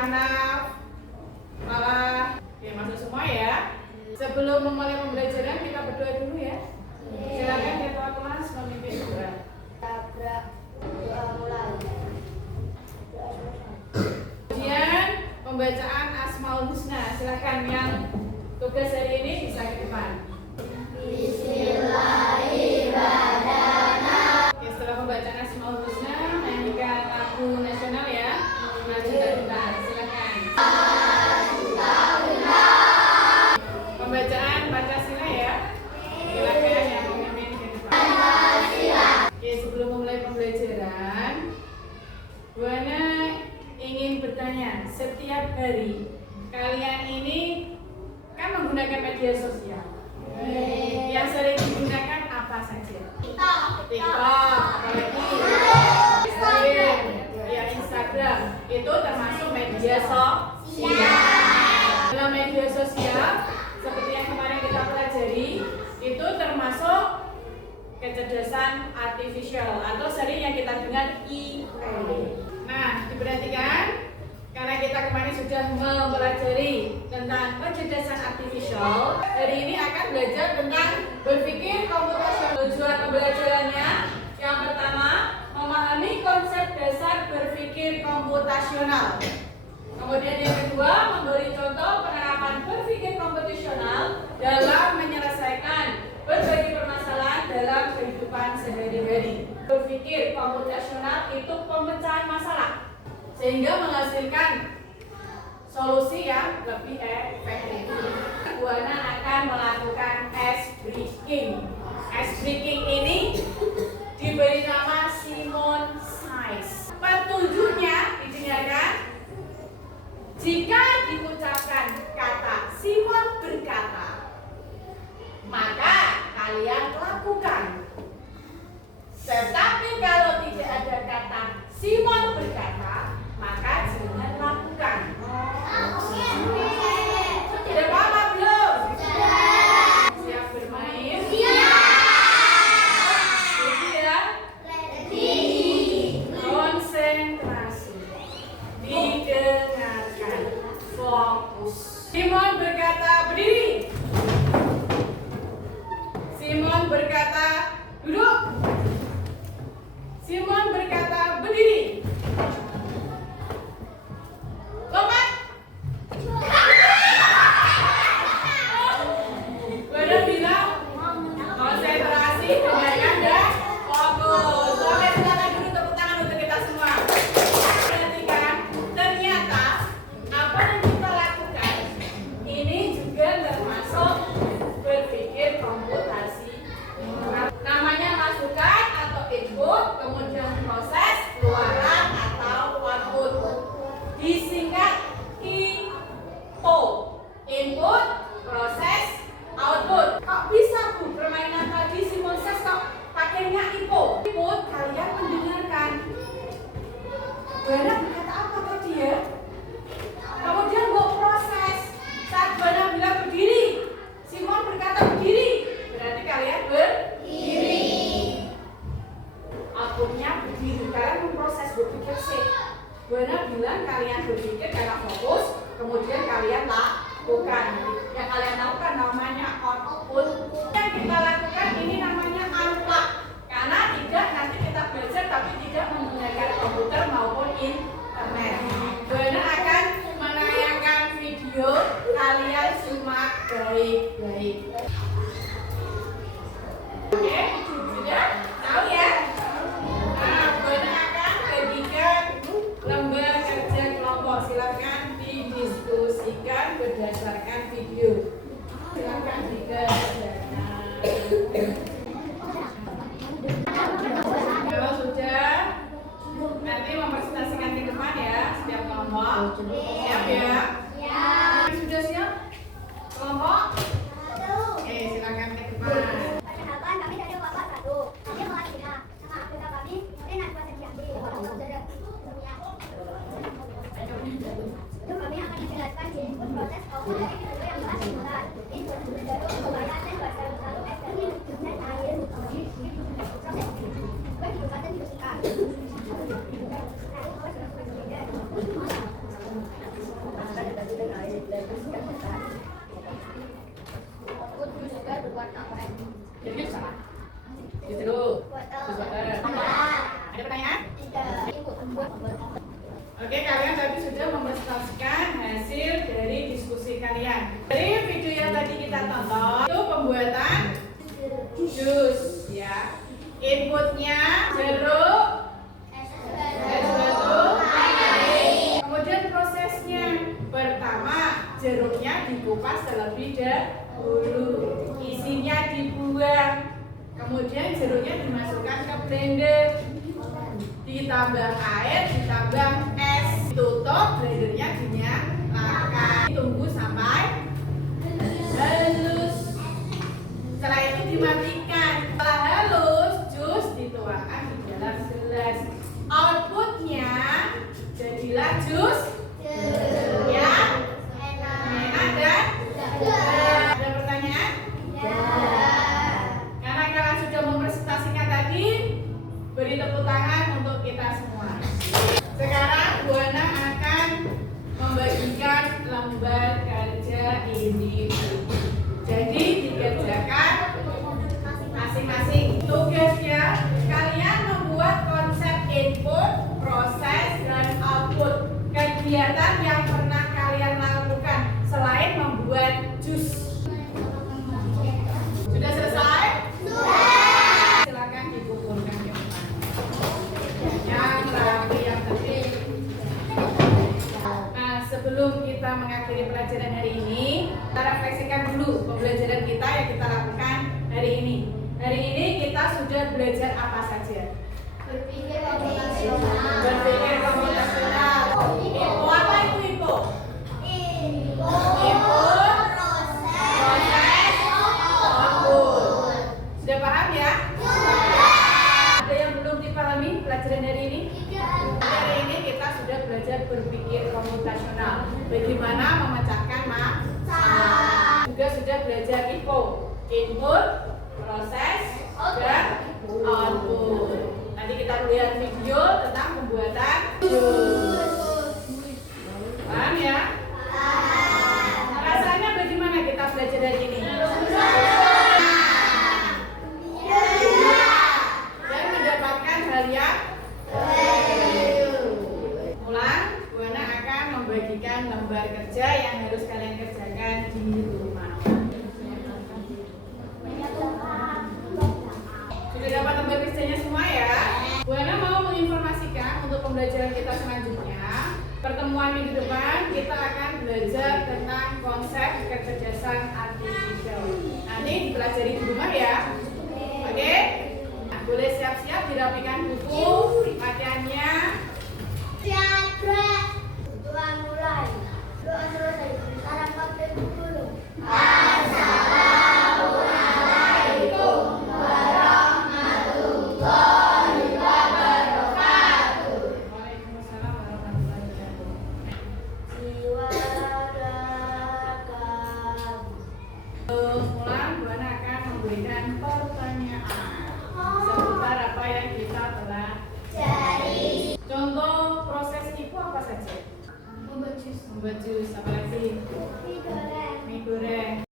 anak-anak malah ya masuk semua ya. Sebelum memulai pembelajaran kita berdoa dulu ya. Silakan ketua kelas memimpin doa. Kemudian pembacaan Asmaul Husna. Silakan yang tugas hari ini bisa ke depan. Bismillahirrahmanirrahim. Oke, setelah pembacaan Asmaul Husna, nyanyikan lagu nasional ya. Maju dan Bentar. Silakan. Pembacaan Pancasila ya. Silakan yang memimpin ke depan. Oke, sebelum memulai pembelajaran, Buana ingin bertanya, setiap hari kalian ini kan menggunakan media sosial. Yang sering digunakan apa saja? TikTok, apalagi Instagram. Itu termasuk media sosial. Dalam media sosial, seperti yang kemarin kita pelajari, itu termasuk kecerdasan artifisial atau sering yang kita dengar AI. Nah, diperhatikan. Karena kita kemarin sudah mempelajari tentang kecerdasan artifisial, hari ini akan belajar tentang berpikir komputasional. Tujuan pembelajarannya yang pertama, memahami konsep dasar berpikir komputasional. Kemudian yang kedua, memberi contoh penerapan berpikir komputasional dalam menyelesaikan berbagai permasalahan dalam kehidupan sehari-hari. Berpikir komputasional itu pemecahan masalah, sehingga menghasilkan solusi yang lebih efektif. Buana akan melakukan ice breaking. Ice breaking ini diberi nama Simon Says. Petunjuknya didengarkan. Jika diucapkan kata Simon berkata, maka kalian lakukan. Tetapi kalau tidak ada kata Simon berkata, maka jangan lakukan. Sudah paham belum? Siap bermain? Ready. Konsentrasi. Didengarkan. Fokus. Simon berkata berdiri. Simon berkata duduk. Simon berkata berdiri. Lompat. Buana bilang konsentrasi, dengarkan dan fokus. Oke, silakan dulu tepuk tangan untuk kita semua. Perhatikan, ternyata apa yang kita lakukan ini juga termasuk berpikir komputasi. Namanya masukan atau input, kemudian proses keluaran atau output. Disingkat IPO. Input, proses, output. Kok bisa Bu permainan tadi Simon Says kok pakainya IPO? Input kalian mendengarkan. Buana berkata apa tadi ya? Kemudian Bu proses. Saat Buana bilang berdiri, Simon berkata berdiri. Berarti kalian berdiri. Outputnya berdiri. Kalian memproses berpikir sih. Buana bilang kalian berpikir karena fokus, kemudian kalian lakukan. Yang kalian lakukan namanya output. Yang kita lakukan ini namanya unplug. Karena tidak nanti kita belajar tapi tidak menggunakan komputer maupun internet. Buana akan menayangkan video, kalian simak baik-baik. Oke, sudah tahu ya? Nah, Buana akan bagikan lembar kerja kelompok. Silakan didiskusikan berdasarkan video. Silakan dikerjakan. Kalau sudah, nanti mempresentasikan ke depan ya setiap kelompok. Siap ya? Sudah siap? Kelompok? Oke, silakan ke depan. Perkenalkan, kami dari Bapak Satu. Kami mewakili nama anggota kami, Rena Kuasa Diambil. Kami akan menjelaskan input proses output dari video yang telah dimuat. Input baru pembayaran dan bahasa lalu eksternal dan akhir proses berdibuat dan diusahakan. Oke, kalian tadi sudah mempresentasikan hasil dari diskusi kalian. Dari video yang tadi kita tonton itu pembuatan jus ya. Inputnya jeruk, es batu, air. Kemudian prosesnya pertama jeruknya dikupas terlebih dahulu, isinya dibuang, kemudian jeruknya dimasukkan ke blender, ditambah air, ditambah es, ditutup, blendernya dinyalakan, tunggu sampai halus. Setelah itu dimatikan. Setelah halus, jus dituangkan di dalam gelas. Outputnya jadilah jus yang enak dan ada pertanyaan? Karena kalian sudah mempresentasikan tadi, beri tepuk tangan untuk kita semua. Sekarang Bu Ana akan membagikan lembar kerja ini. Jadi dikerjakan masing-masing. Tugasnya kalian membuat konsep input, proses, dan output. Kegiatan yang pernah kalian lakukan selain membuat jus. Sudah selesai? Sudah. Silakan dikumpulkan ke depan. Yang rapi, yang tertib. Nah, sebelum kita mengakhiri pelajaran hari ini, kita refleksikan dulu pembelajaran kita yang kita lakukan hari ini. Hari ini kita sudah belajar apa saja? Berpikir komputasional. Berpikir komputasional. Info apa itu info? Input, proses, output. Sudah paham ya? Ada yang belum dipahami pelajaran hari ini? Hari ini kita sudah belajar berpikir komputasional. Bagaimana memecahkan masalah. Juga sudah belajar info, input, proses, dan output. Nanti kita lihat video tentang pembuatan jus. Paham ya? Rasanya bagaimana kita belajar hari ini? Dan mendapatkan hal yang ulang, Bu Ana akan membagikan lembar kerja yang harus kalian kerjakan di rumah. Sudah dapat lembar kerjanya semua ya? Bu Ana mau menginformasikan untuk pembelajaran kita selanjutnya. Pertemuan minggu depan kita akan belajar tentang konsep kecerdasan artifisial. Nanti dipelajari di rumah ya. Oke? Nah, boleh siap-siap dirapikan buku latihannya. Siap, doa mulai. Doa selesai. Sekarang pakai dulu. Assalamualaikum warahmatullahi wabarakatuh. Waalaikumsalam warahmatullahi wabarakatuh. Ulang, Bu Ana akan memberikan pertanyaan seputar apa yang kita telah Jadi, contoh proses itu apa saja? membuat jus. Membuat jus, apalagi Mie goreng. mie goreng.